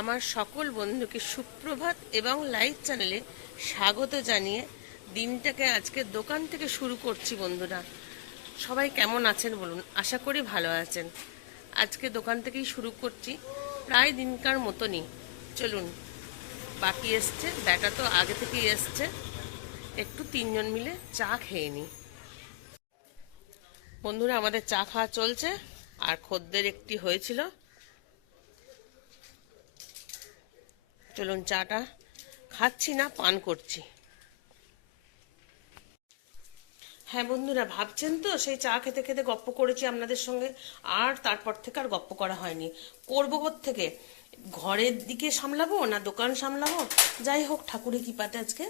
আমার সকল বন্ধুকে সুপ্রভাত এবং লাইভ চ্যানেলে স্বাগত জানিয়ে দিনটাকে আজকে দোকান থেকে শুরু করছি। বন্ধুরা সবাই কেমন আছেন বলুন, আশা করি ভালো আছেন। আজকে দোকান থেকেই শুরু করছি, প্রায় দিনকার মতনই। চলুন, বাকি এসছে, ব্যাটা তো আগে থেকেই এসছে, একটু তিনজন মিলে চা খেয়ে নিই। বন্ধুরা আমাদের চা খাওয়া চলছে, আর খদ্দের একটি হয়েছিল। চলুন, চাটা খাচ্ছি না, পান করছি। হ্যাঁ বন্ধুরা, ভাবছেন তো সেই চা খেতে খেতে গপ্প করেছি আপনাদের সঙ্গে, আর তারপর থেকে আর গপ্প করা হয়নি। করবো থেকে ঘরের দিকে সামলাবো না দোকান সামলাবো। যাই হোক, ঠাকুরের কৃপাতে আজকে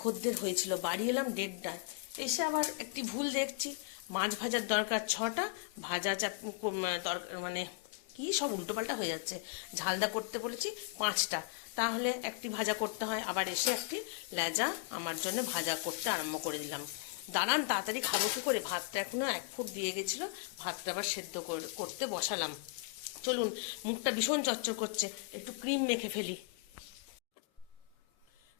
খদ্দের হয়েছিল। বাড়ি এলাম 1:30টায়, এসে আবার একটি ভুল দেখছি। মাছ ভাজার দরকার 6টা, ভাজা দরকার মানে কি সব উল্টোপাল্টা হয়ে যাচ্ছে। ঝালদা করতে বলেছি 5টা, তাহলে একটি ভাজা করতে হয়। আবার এসে একটি লেজা আমার জন্য ভাজা করতে আরম্ভ করে দিলাম। দাঁড়ান, তাড়াতাড়ি খাবো কি করে, ভাতটা এখনো 1 ফুট দিয়ে গেছিলো, ভাতটা আবার সেদ্ধ করতে বসালাম। চলুন, মুখটা ভীষণ চচ্চর করছে, একটু ক্রিম মেখে ফেলি।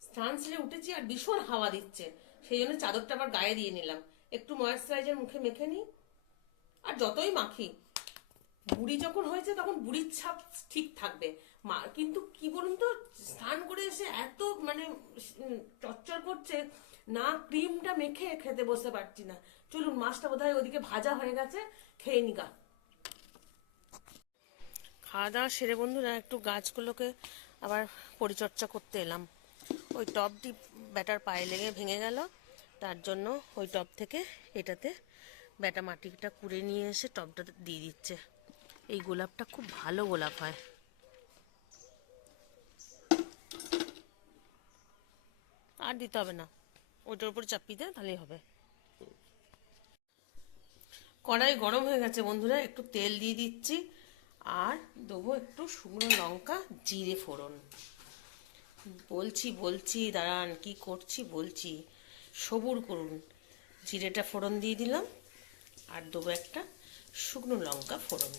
স্নান সেরে উঠেছি আর ভীষণ হাওয়া দিচ্ছে, সেই জন্য চাদরটা আবার গায়ে দিয়ে নিলাম। একটু ময়েশ্চারাইজার মুখে মেখে নিই। আর যতই মাখি, বুড়ি যখন হয়েছে তখন বুড়ির ছাপ ঠিক থাকবে। কিন্তু কি বলুন তো, স্নান করে এসে এত চচ্চর করছে না, ক্রিমটা মেখে খেতে বসতে পারছি না। চলুন, মাছটা বোধহয় ওদিকে ভাজা হয়ে গেছে, খেয়ে নিগা। খাওয়া দাওয়া সেরে বন্ধুরা একটু গাছগুলোকে আবার পরিচর্যা করতে এলাম। ওই টবটি ব্যাটার পায়ে লেগে ভেঙে গেল, তার জন্য ওই টব থেকে এটাতে ব্যাটা মাটিটা কুড়ে নিয়ে এসে টবটাতে দিয়ে দিচ্ছে। এই গোলাপটা খুব ভালো গোলাপ হয়। আর দিতে হবে না, ওইটার উপর চাপিয়ে দেয় তাহলেই হবে। কড়াই গরম হয়ে গেছে বন্ধুরা, একটু তেল দিয়ে দিচ্ছি, আর দেবো একটু শুকনো লঙ্কা, জিরে ফোড়ন। বলছি দাঁড়ান, কি করছি বলছি, সবুর করুন। জিরেটা ফোড়ন দিয়ে দিলাম, আর দেবো একটা শুকনো লঙ্কা ফোড়ন।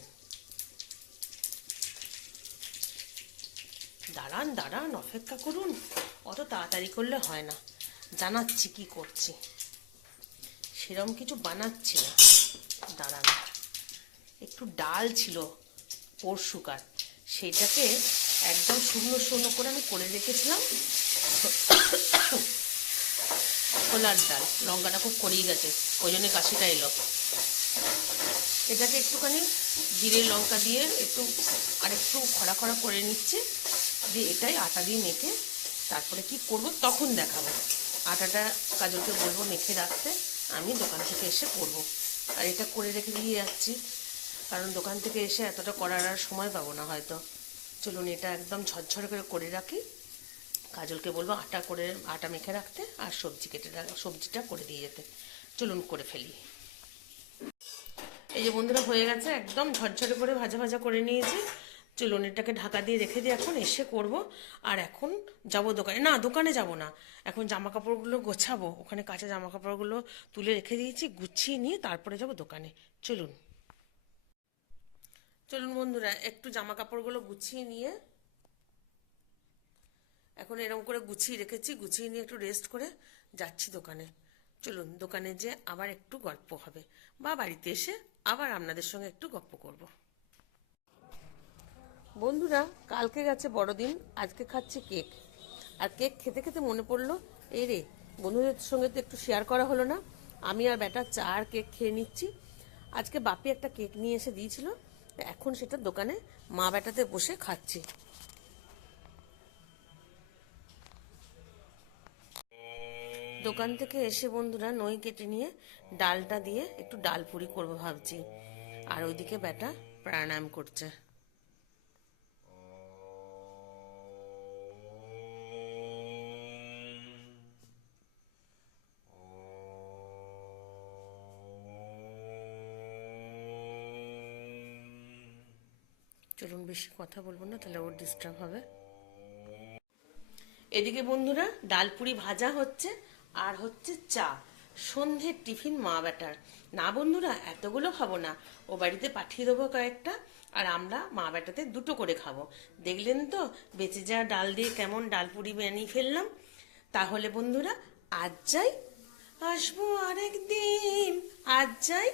দাঁড়ান, অপেক্ষা করুন, অত তাড়াতাড়ি করলে হয় না। জানাচ্ছি কি করছি, সেরম কিছু বানাচ্ছি না। দাঁড়ান, একটু ডাল ছিল পরশুকার, সেটাকে একদম শুকনো শুকনো করে আমি করে রেখেছিলাম। ছোলার ডাল, লঙ্কাটা খুব করেই গেছে, ওই জন্য কাশিটা এলো। এটাকে একটুখানি জিরে লঙ্কা দিয়ে একটু খড়া খড়া করে নিচ্ছে, দিয়ে এটাই আটা দিয়ে মেখে তারপরে কি করব তখন দেখাবো। আটাটা কাজলকে বলবো মেখে রাখতে, আমি দোকান থেকে এসে করবো। আর এটা করে রেখে দিয়ে যাচ্ছি, কারণ দোকান থেকে এসে এতটা করার আর সময় পাবো না হয়তো। চলুন, এটা একদম ঝরঝরে করে রাখি। কাজলকে বলবো আটা মেখে রাখতে, আর সবজিটা করে দিয়ে যেতে। চলুন করে ফেলি। এই যে বন্ধুরা, হয়ে গেছে, একদম ঝরঝরে করে ভাজা ভাজা করে নিয়েছি। চলুন, এটাকে ঢাকা দিয়ে রেখে দিয়ে এখন এসে করব। আর এখন যাব দোকানে, না দোকানে যাব না, এখন জামা কাপড়গুলো গোছাবো। ওখানে কাঁচা জামা কাপড়গুলো তুলে রেখে দিয়েছি, গুছিয়ে নিয়ে তারপরে যাব দোকানে। চলুন চলুন বন্ধুরা, একটু জামা কাপড়গুলো গুছিয়ে নিয়ে, এখন এরকম করে গুছিয়ে রেখেছি, গুছিয়ে নিয়ে একটু রেস্ট করে যাচ্ছি দোকানে। চলুন, দোকানে যে আবার একটু গল্প হবে, বা বাড়িতে এসে আবার আপনাদের সঙ্গে একটু গল্প করব। বন্ধুরা, কালকে গেছে বড়দিন, আজকে খাচ্ছি কেক। আর কেক খেতে খেতে মনে পড়লো, এই রে, বন্ধুদের সঙ্গে তো একটু শেয়ার করা হলো না। আমি আর বেটা চা আর কেক খেয়ে নিচ্ছি। আজকে বাপি একটা কেক নিয়ে এসে দিয়েছিল, এখন সেটা দোকানে মা বেটাতে বসে খাচ্ছি। দোকান থেকে এসে বন্ধুরা নই কেটে নিয়ে ডালটা দিয়ে একটু ডাল পুরি করবো ভাবছি। আর ওইদিকে বেটা প্রাণায়াম করছে। চলুন, বেশি কথা বলবো না, তাহলে ওর ডিস্টার্ব হবে। এদিকে বন্ধুরা ডালপুরি ভাজা হচ্ছে, আর হচ্ছে চা। সন্ধ্যের টিফিন মা বেটার। না বন্ধুরা, এতগুলো খাবো না, ও বাড়িতে পাঠিয়ে দেবো কয়েকটা, আর আমরা মা বেটাতে দুটো করে খাবো। দেখলেন তো বেঁচে যাওয়া ডাল দিয়ে কেমন ডাল পুরি বানিয়ে ফেললাম। তাহলে বন্ধুরা আজ যাই, আসবো আরেকদিন। আজ যাই,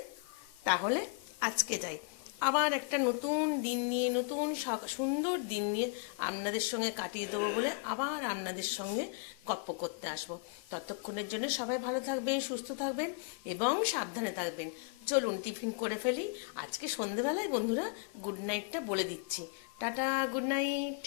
তাহলে আজকে যাই। আবার একটা নতুন দিন নিয়ে, নতুন সুন্দর দিন নিয়ে আপনাদের সঙ্গে কাটিয়ে দেবো বলে আবার আপনাদের সঙ্গে গপ্প করতে আসবো। ততক্ষণের জন্য সবাই ভালো থাকবেন, সুস্থ থাকবেন এবং সাবধানে থাকবেন। চলুন টিফিন করে ফেলি। আজকে সন্ধেবেলায় বন্ধুরা গুড নাইটটা বলে দিচ্ছি। Tata, good night.